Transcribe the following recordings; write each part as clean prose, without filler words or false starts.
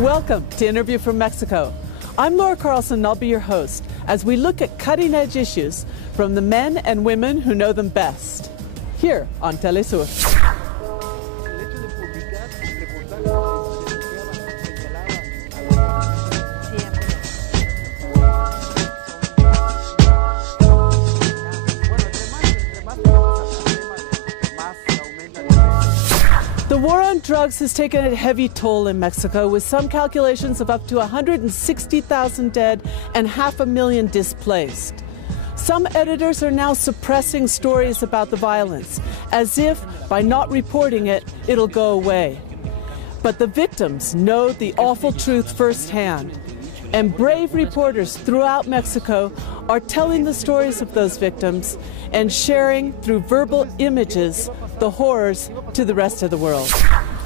Welcome to Interview from Mexico. I'm Laura Carlson and I'll be your host as we look at cutting-edge issues from the men and women who know them best, here on Telesur. The war on drugs has taken a heavy toll in Mexico, with some calculations of up to 160,000 dead and 500,000 displaced. Some editors are now suppressing stories about the violence, as if by not reporting it, it'll go away. But the victims know the awful truth firsthand, and brave reporters throughout Mexico are telling the stories of those victims and sharing through verbal images the horrors to the rest of the world.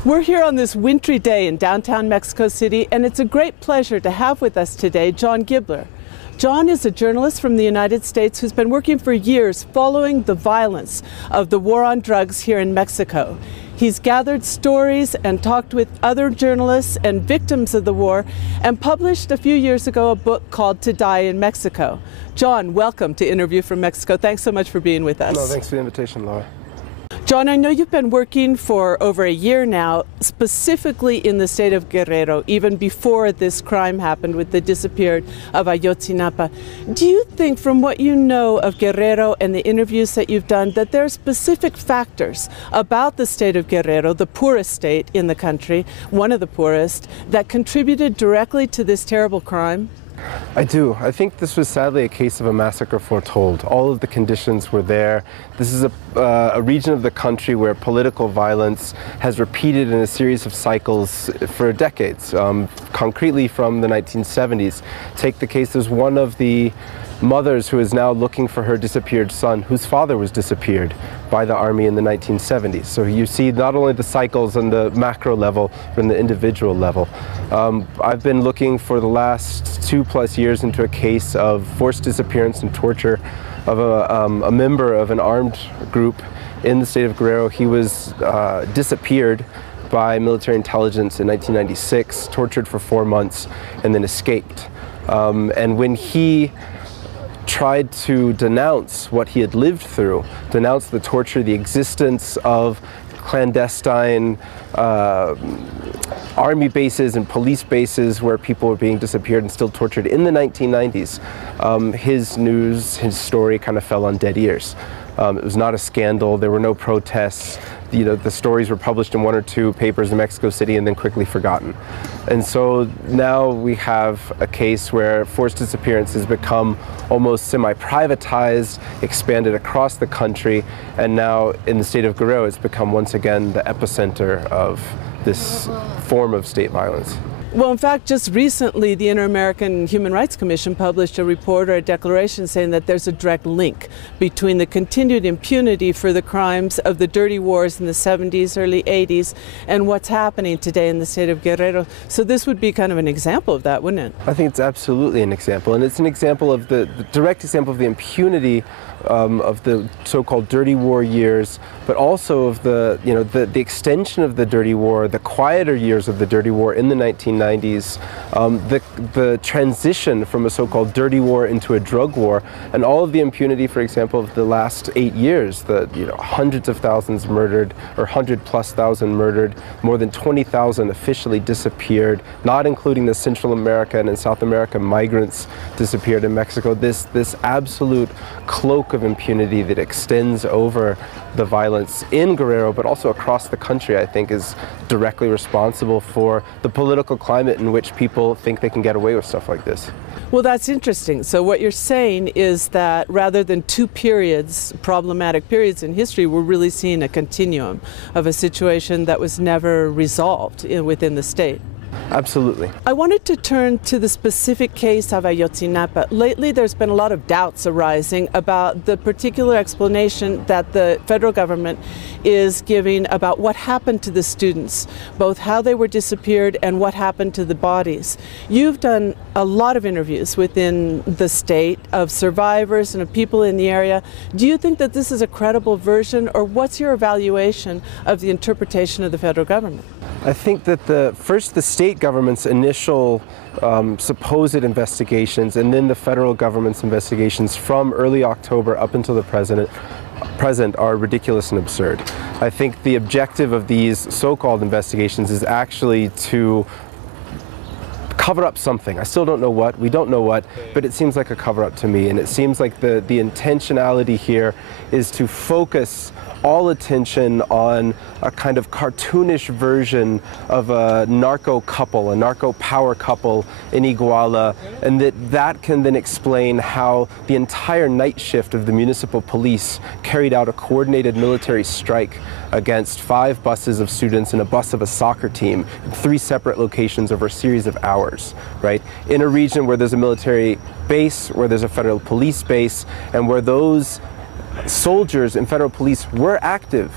We're here on this wintry day in downtown Mexico City, and it's a great pleasure to have with us today John Kibler. John is a journalist from the United States who's been working for years following the violence of the war on drugs here in Mexico. He's gathered stories and talked with other journalists and victims of the war and published a few years ago a book called To Die in Mexico. John, welcome to Interview from Mexico. Thanks so much for being with us. No, thanks for the invitation, Laura. John, I know you've been working for over a year now, specifically in the state of Guerrero, even before this crime happened with the disappeared of Ayotzinapa. Do you think, from what you know of Guerrero and the interviews that you've done, that there are specific factors about the state of Guerrero, the poorest state in the country, one of the poorest, that contributed directly to this terrible crime? I do. I think this was sadly a case of a massacre foretold. All of the conditions were there. This is a region of the country where political violence has repeated in a series of cycles for decades, concretely from the 1970s. Take the case as one of the mothers who is now looking for her disappeared son, whose father was disappeared by the army in the 1970s. So you see not only the cycles on the macro level, but on the individual level. I've been looking for the last 2+ years into a case of forced disappearance and torture of a member of an armed group in the state of Guerrero. He was disappeared by military intelligence in 1996, tortured for 4 months, and then escaped. And when he tried to denounce what he had lived through, denounce the torture, the existence of clandestine army bases and police bases where people were being disappeared and still tortured in the 1990s, his story kind of fell on dead ears. It was not a scandal, there were no protests. You know, the stories were published in 1 or 2 papers in Mexico City and then quickly forgotten. And so now we have a case where forced disappearance has become almost semi-privatized, expanded across the country, and now in the state of Guerrero it's become once again the epicenter of this form of state violence. Well, in fact, just recently, the Inter-American Human Rights Commission published a report or a declaration saying that there's a direct link between the continued impunity for the crimes of the dirty wars in the 70s, early 80s, and what's happening today in the state of Guerrero. So this would be kind of an example of that, wouldn't it? I think it's absolutely an example, and it's an example of the direct example of the impunity of the so-called dirty war years, but also of the extension of the dirty war, the quieter years of the dirty war in the 1990s, the transition from a so-called dirty war into a drug war, and all of the impunity, for example, of the last 8 years, hundreds of thousands murdered, or 100,000+ murdered, more than 20,000 officially disappeared, not including the Central American and South American migrants disappeared in Mexico. This absolute cloak of impunity that extends over the violence in Guerrero, but also across the country, I think is directly responsible for the political climate in which people think they can get away with stuff like this. Well, that's interesting. So what you're saying is that rather than 2 periods, problematic periods in history, we're really seeing a continuum of a situation that was never resolved within the state. Absolutely. I wanted to turn to the specific case of Ayotzinapa. Lately, there's been a lot of doubts arising about the particular explanation that the federal government is giving about what happened to the students, both how they were disappeared and what happened to the bodies. You've done a lot of interviews within the state of survivors and of people in the area. Do you think that this is a credible version, or what's your evaluation of the interpretation of the federal government? I think that first the state government's initial supposed investigations and then the federal government's investigations from early October up until the present are ridiculous and absurd. I think the objective of these so-called investigations is actually to cover up something. I still don't know what, we don't know what, but it seems like a cover-up to me, and it seems like the intentionality here is to focus all attention on a kind of cartoonish version of a narco couple, a narco power couple in Iguala, and that can then explain how the entire night shift of the municipal police carried out a coordinated military strike against 5 buses of students and a bus of a soccer team in 3 separate locations over a series of hours, right? In a region where there's a military base, where there's a federal police base, and where those soldiers and federal police were active,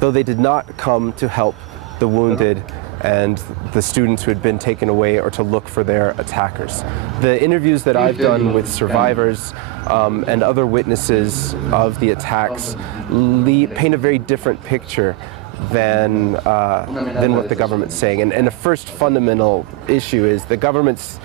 though they did not come to help the wounded and the students who had been taken away or to look for their attackers. The interviews that I've done with survivors and other witnesses of the attacks paint a very different picture than what the government's saying. And the first fundamental issue is the government's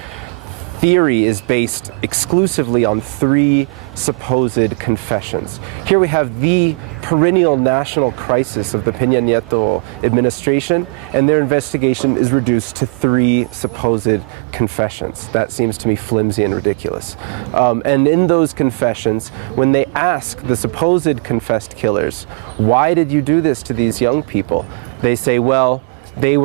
theory is based exclusively on 3 supposed confessions. Here we have the perennial national crisis of the Peña Nieto administration, and their investigation is reduced to 3 supposed confessions. That seems to me flimsy and ridiculous. And in those confessions, when they ask the supposed confessed killers, why did you do this to these young people? They say, well, they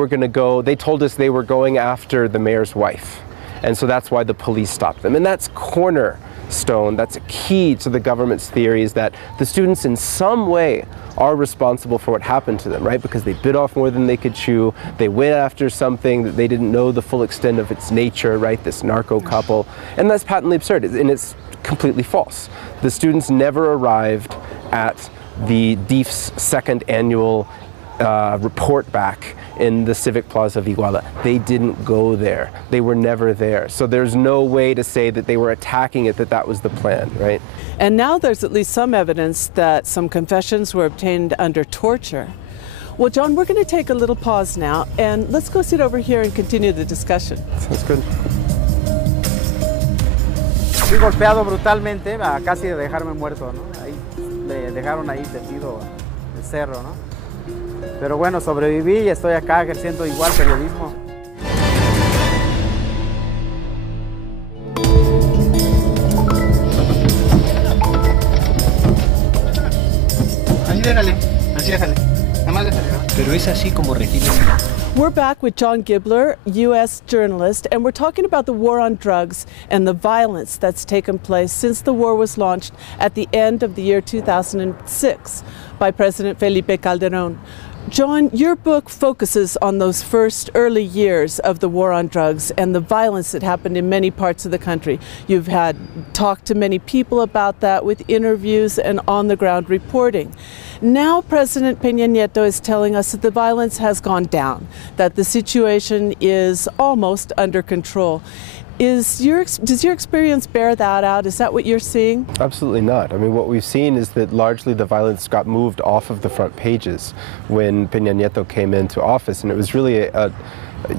told us they were going after the mayor's wife. And so that's why the police stopped them. And that's cornerstone, that's a key to the government's theory, is that the students in some way are responsible for what happened to them, right? Because they bit off more than they could chew, they went after something that they didn't know the full extent of its nature, right? This narco couple. And that's patently absurd, and it's completely false. The students never arrived at the DIF's 2nd annual report back in the Civic Plaza of Iguala. They didn't go there. They were never there. So there's no way to say that they were attacking it, that was the plan, right? And now there's at least some evidence that some confessions were obtained under torture. Well, John, we're going to take a little pause now, and let's go sit over here and continue the discussion. Sounds good. Fui golpeado brutalmente, a casi de dejarme muerto, ¿no? Ahí le dejaron ahí tendido el cerro, ¿no? Pero bueno, sobreviví y estoy acá ejerciendo igual periodismo. Así déjale. Nada más déjale. Pero es así como recibes. We're back with John Kibler, U.S. journalist, and we're talking about the war on drugs and the violence that's taken place since the war was launched at the end of the year 2006 by President Felipe Calderón. John, your book focuses on those first early years of the war on drugs and the violence that happened in many parts of the country. You've talked to many people about that with interviews and on-the-ground reporting. Now President Peña Nieto is telling us that the violence has gone down, that the situation is almost under control. Does your experience bear that out? Is that what you're seeing? Absolutely not. I mean, what we've seen is that largely the violence got moved off of the front pages when Peña Nieto came into office, and it was really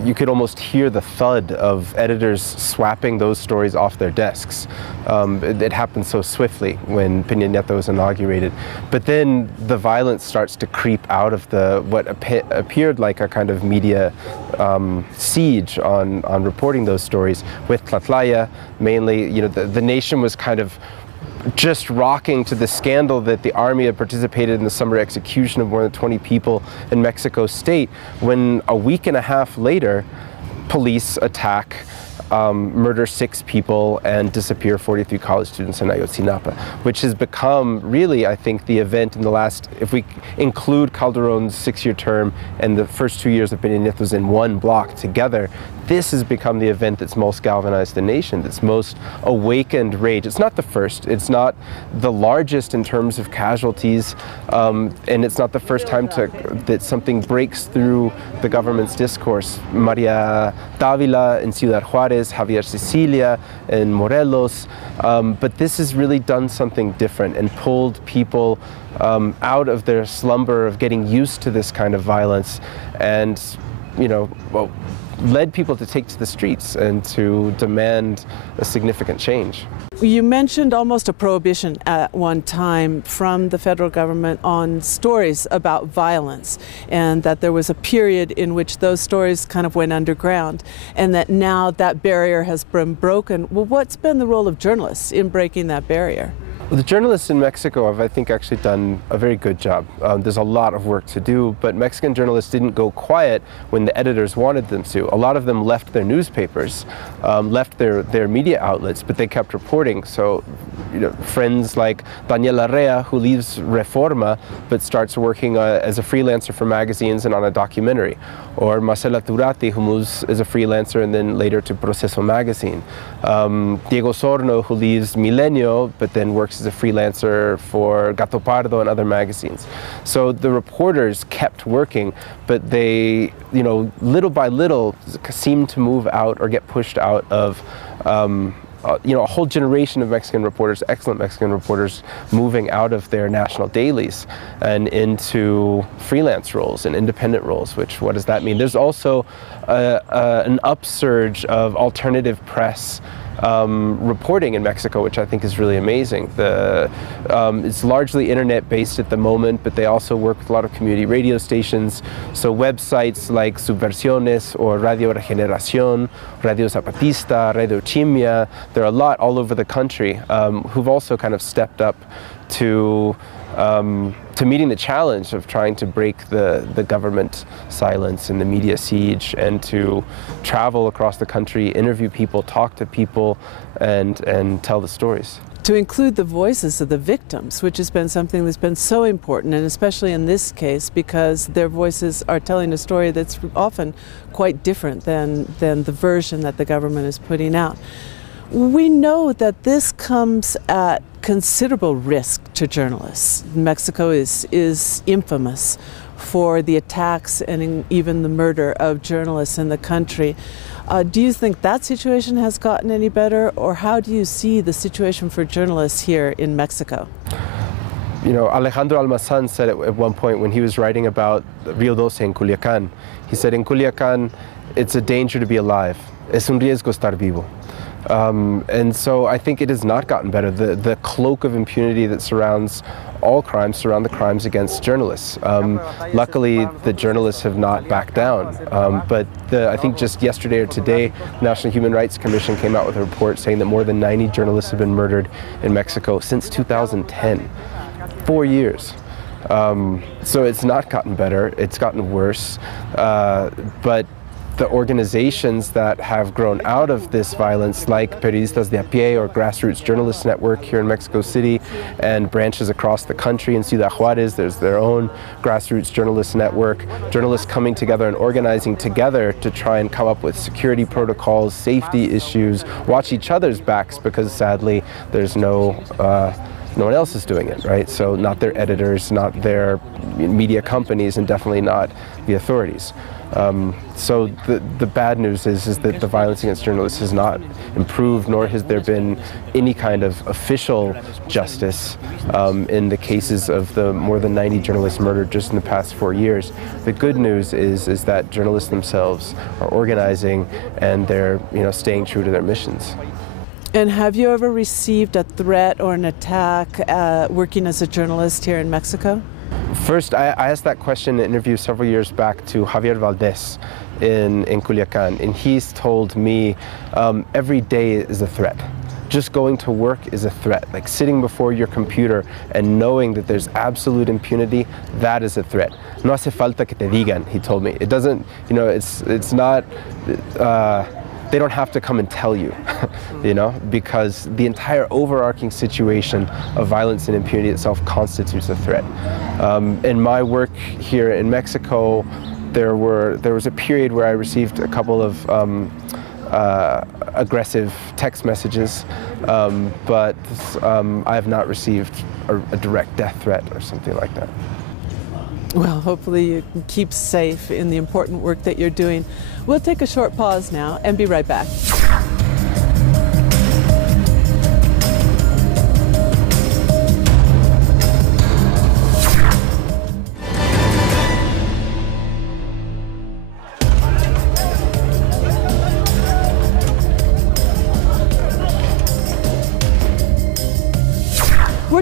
you could almost hear the thud of editors swapping those stories off their desks. It happened so swiftly when Peña Nieto was inaugurated. But then the violence starts to creep out of what appeared like a kind of media siege on reporting those stories. With Tlatlaya, mainly, you know, the nation was kind of just rocking to the scandal that the army had participated in the summer execution of more than 20 people in Mexico State, when a week and a half later, police attack, murder 6 people and disappear 43 college students in Ayotzinapa, which has become really, I think, the event in the last, if we include Calderón's 6-year term and the first 2 years of Peña Nieto's in one block together, this has become the event that's most galvanized the nation, that's most awakened rage. It's not the first, it's not the largest in terms of casualties, and it's not the first time that something breaks through the government's discourse. Maria Dávila in Ciudad Juárez, Javier Sicilia in Morelos, but this has really done something different and pulled people out of their slumber of getting used to this kind of violence and well, led people to take to the streets and to demand a significant change. You mentioned almost a prohibition at one time from the federal government on stories about violence, and that there was a period in which those stories kind of went underground, and that now that barrier has been broken. Well, what's been the role of journalists in breaking that barrier? Well, the journalists in Mexico have, I think, actually done a very good job. There's a lot of work to do, but Mexican journalists didn't go quiet when the editors wanted them to. A lot of them left their newspapers, left their media outlets, but they kept reporting. So, friends like Daniela Rea, who leaves Reforma, but starts working as a freelancer for magazines and on a documentary. Or Marcela Turati, who moves as a freelancer and then later to Proceso magazine. Diego Sorno, who leaves Milenio, but then works as a freelancer for Gato Pardo and other magazines. So the reporters kept working, but they, little by little seemed to move out or get pushed out of a whole generation of Mexican reporters, excellent Mexican reporters, moving out of their national dailies and into freelance roles and independent roles, what does that mean? There's also an upsurge of alternative press reporting in Mexico, which I think is really amazing. It's largely internet-based at the moment, but they also work with a lot of community radio stations. So websites like Subversiones or Radio Regeneración, Radio Zapatista, Radio Chimia, there are a lot all over the country who've also kind of stepped up to meeting the challenge of trying to break the government silence and the media siege, and to travel across the country, interview people, talk to people, and tell the stories. To include the voices of the victims, which has been something that's been so important, and especially in this case, because their voices are telling a story that's often quite different than the version that the government is putting out. We know that this comes at considerable risk to journalists. Mexico is infamous for the attacks and even the murder of journalists in the country. Do you think that situation has gotten any better, or how do you see the situation for journalists here in Mexico? Alejandro Almazan said at one point when he was writing about Rio 12 in Culiacán, he said, in Culiacán, it's a danger to be alive. Es un riesgo estar vivo. And so I think it has not gotten better. The cloak of impunity that surrounds all crimes surround the crimes against journalists. Luckily, the journalists have not backed down. But I think just yesterday or today, the National Human Rights Commission came out with a report saying that more than 90 journalists have been murdered in Mexico since 2010. 4 years. So it's not gotten better, it's gotten worse. But the organizations that have grown out of this violence, like Periodistas de a Pie or Grassroots Journalists Network here in Mexico City, and branches across the country. In Ciudad Juarez, there's their own Grassroots Journalists Network, journalists coming together and organizing together to try and come up with security protocols, safety issues, watch each other's backs, because sadly there's no one else is doing it, right? So not their editors, not their media companies, and definitely not the authorities. So the bad news is that the violence against journalists has not improved, nor has there been any kind of official justice in the cases of the more than 90 journalists murdered just in the past 4 years. The good news is that journalists themselves are organizing, and they're staying true to their missions. And have you ever received a threat or an attack working as a journalist here in Mexico? First, I asked that question in an interview several years back to Javier Valdez in Culiacán, and he's told me every day is a threat. Just going to work is a threat. Like sitting before your computer and knowing that there's absolute impunity, that is a threat. No hace falta que te digan, he told me. It doesn't, it's not, they don't have to come and tell you, because the entire overarching situation of violence and impunity itself constitutes a threat. In my work here in Mexico, there was a period where I received a couple of aggressive text messages, but I have not received a direct death threat or something like that. Well, hopefully you can keep safe in the important work that you're doing. We'll take a short pause now and be right back.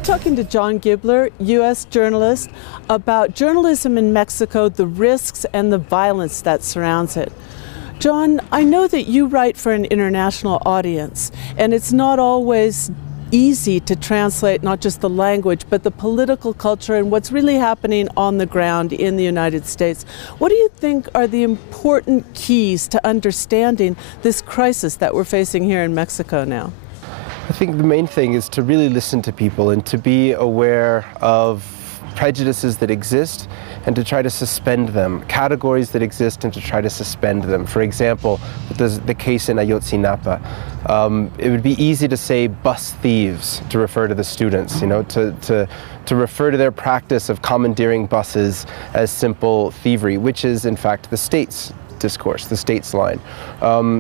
talking to John Kibler, U.S. journalist, about journalism in Mexico, the risks and the violence that surrounds it. John, I know that you write for an international audience, and it's not always easy to translate not just the language, but the political culture and what's really happening on the ground in the United States. What do you think are the important keys to understanding this crisis that we're facing here in Mexico now? I think the main thing is to really listen to people and to be aware of prejudices that exist and to try to suspend them, categories that exist and to try to suspend them. For example, the case in Ayotzinapa, it would be easy to say bus thieves to refer to the students, you know, to refer to their practice of commandeering buses as simple thievery, which is in fact the state's discourse, the state's line.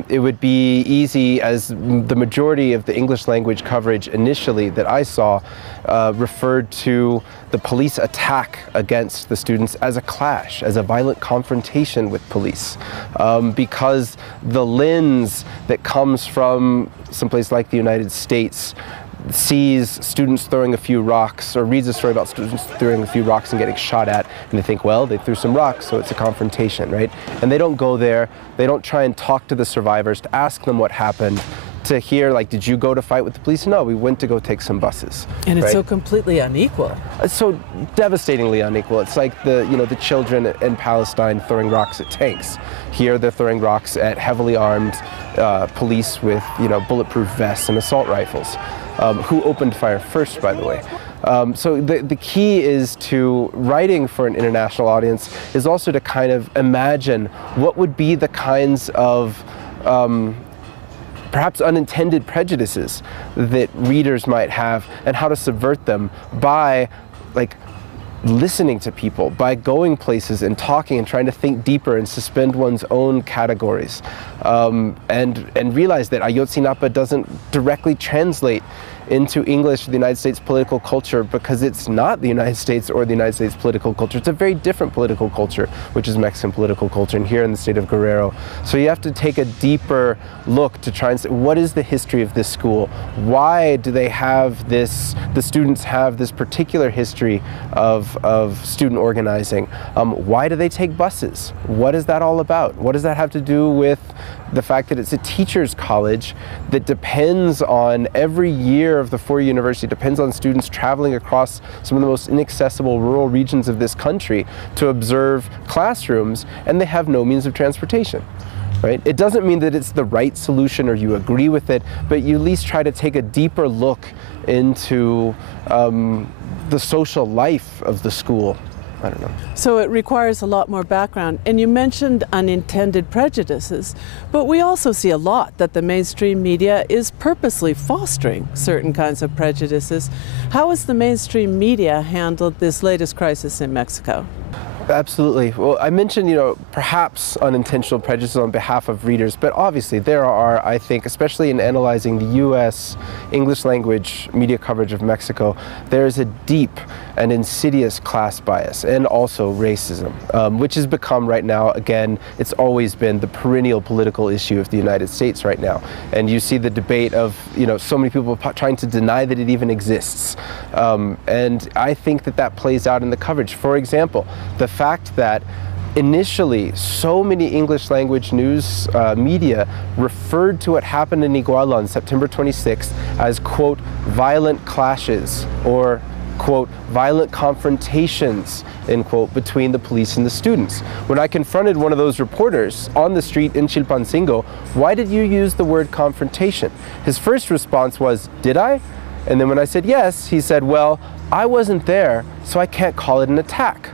It would be easy, as the majority of the English language coverage initially that I saw referred to the police attack against the students as a clash, as a violent confrontation with police, because the lens that comes from someplace like the United States sees students throwing a few rocks, or reads a story about students throwing a few rocks and getting shot at, and they think, well, they threw some rocks, so it's a confrontation, right? And they don't go there, they don't try and talk to the survivors to ask them what happened, to hear, like, did you go to fight with the police? No, we went to go take some buses. And it's right? so completely unequal. It's so devastatingly unequal. It's like the children in Palestine throwing rocks at tanks. Here they're throwing rocks at heavily armed police with, bulletproof vests and assault rifles. Who opened fire first, by the way. So the key is to writing for an international audience is also to kind of imagine what would be the kinds of perhaps unintended prejudices that readers might have and how to subvert them by listening to people, by going places and talking and trying to think deeper and suspend one's own categories, and realize that Ayotzinapa doesn't directly translate into English the United States political culture, because it's not the United States or the United States political culture. It's a very different political culture, which is Mexican political culture, and here in the state of Guerrero. So you have to take a deeper look to try and say, what is the history of this school? Why do they have this, the students have this particular history of student organizing? Why do they take buses? What is that all about? What does that have to do with the fact that it's a teacher's college that depends on, every year of the four-year university depends on students traveling across some of the most inaccessible rural regions of this country to observe classrooms, and they have no means of transportation, right? It doesn't mean that it's the right solution or you agree with it, but you at least try to take a deeper look into the social life of the school. I don't know. So it requires a lot more background. And you mentioned unintended prejudices, but we also see a lot that the mainstream media is purposely fostering certain kinds of prejudices. How has the mainstream media handled this latest crisis in Mexico? Absolutely. Well, I mentioned, perhaps unintentional prejudices on behalf of readers, but obviously there are, I think, especially in analyzing the U.S. English language media coverage of Mexico, there is a deep and insidious class bias and also racism, which has become right now, again, it's always been the perennial political issue of the United States right now. And you see the debate of, so many people trying to deny that it even exists. And I think that plays out in the coverage. For example, the fact that initially so many English language news media referred to what happened in Iguala on September 26th as, quote, violent clashes, or, quote, violent confrontations, end quote, between the police and the students. When I confronted one of those reporters on the street in Chilpancingo, why did you use the word confrontation? His first response was, did I? And then when I said yes, he said, well, I wasn't there, so I can't call it an attack.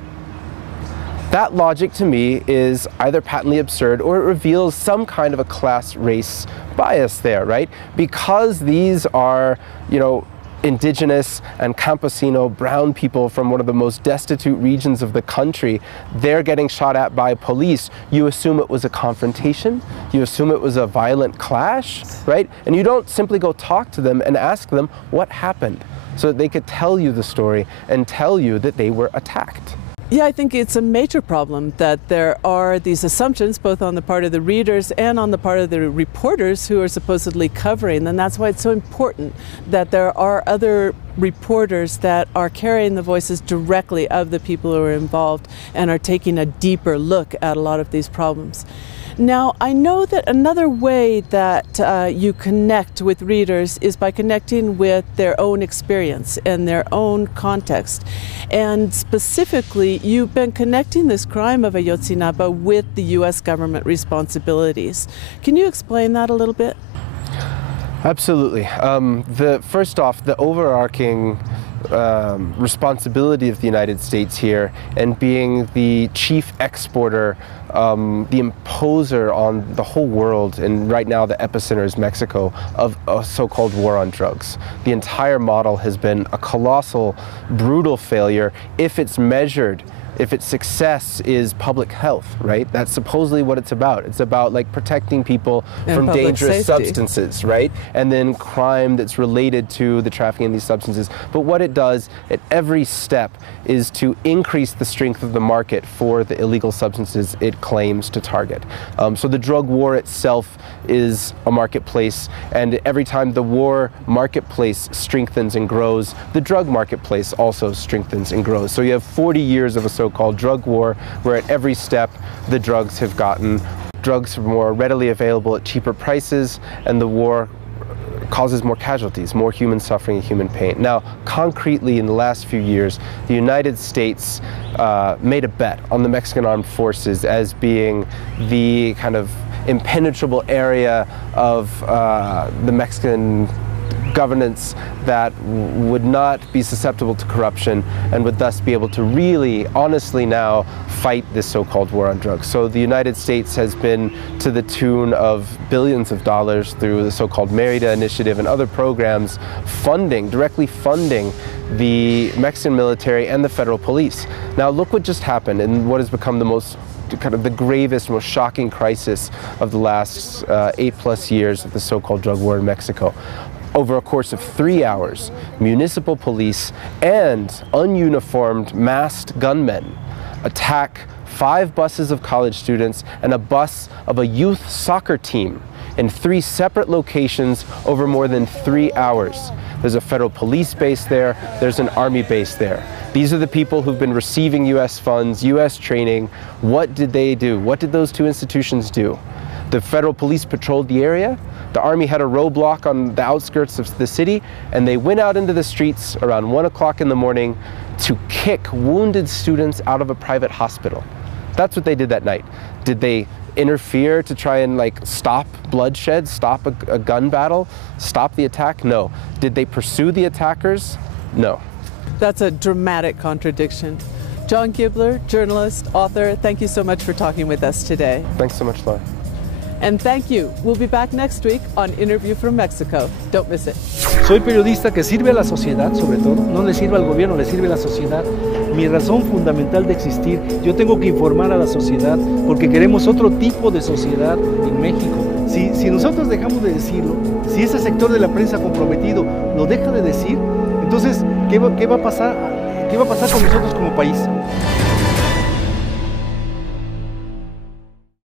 That logic to me is either patently absurd or it reveals some kind of a class-race bias there, right? Because these are, indigenous and campesino brown people from one of the most destitute regions of the country, they're getting shot at by police. You assume it was a confrontation, you assume it was a violent clash, right? And you don't simply go talk to them and ask them what happened so that they could tell you the story and tell you that they were attacked. Yeah, I think it's a major problem that there are these assumptions both on the part of the readers and on the part of the reporters who are supposedly covering. And that's why it's so important that there are other reporters that are carrying the voices directly of the people who are involved and are taking a deeper look at a lot of these problems. Now, I know that another way that you connect with readers is by connecting with their own experience and their own context. And specifically, you've been connecting this crime of Ayotzinapa with the U.S. government responsibilities. Can you explain that a little bit? Absolutely. First off, the overarching responsibility of the United States here, and being the chief exporter, the imposer on the whole world, and right now the epicenter is Mexico, of a so-called war on drugs. The entire model has been a colossal, brutal failure if it's measured. If its success is public health, right? That's supposedly what it's about. It's about like protecting people from dangerous substances, right? And then crime that's related to the trafficking of these substances. But what it does at every step is to increase the strength of the market for the illegal substances it claims to target. So the drug war itself is a marketplace, and every time the war marketplace strengthens and grows, the drug marketplace also strengthens and grows. So you have 40 years of a so-called drug war, where at every step the drugs have gotten drugs more readily available at cheaper prices, and the war causes more casualties, more human suffering and human pain. Now, concretely, in the last few years, the United States made a bet on the Mexican armed forces as being the kind of impenetrable area of the Mexican governance that would not be susceptible to corruption, and would thus be able to really honestly now fight this so-called war on drugs. So the United States has been to the tune of billions of dollars through the so-called Merida Initiative and other programs directly funding the Mexican military and the federal police. Now look what just happened in what has become the gravest, most shocking crisis of the last 8+ years of the so-called drug war in Mexico. Over a course of 3 hours, municipal police and ununiformed masked gunmen attack 5 buses of college students and a bus of a youth soccer team in 3 separate locations over more than 3 hours. There's a federal police base there, there's an army base there. These are the people who've been receiving U.S. funds, U.S. training. What did they do? What did those 2 institutions do? The federal police patrolled the area. The army had a roadblock on the outskirts of the city, and they went out into the streets around 1 o'clock in the morning to kick wounded students out of a private hospital. That's what they did that night. Did they interfere to try and stop bloodshed, stop a gun battle, stop the attack? No. Did they pursue the attackers? No. That's a dramatic contradiction. John Kibler, journalist, author, thank you so much for talking with us today. Thanks so much, Laura. And thank you. We'll be back next week on Interview from Mexico. Don't miss it. Soy periodista que sirve a la sociedad, sobre todo. No le sirve al gobierno, le sirve a la sociedad. Mi razón fundamental de existir, yo tengo que informar a la sociedad porque queremos otro tipo de sociedad en México. Si nosotros dejamos de decirlo, si ese sector de la prensa comprometido lo deja de decir, entonces, ¿qué va a pasar con nosotros como país?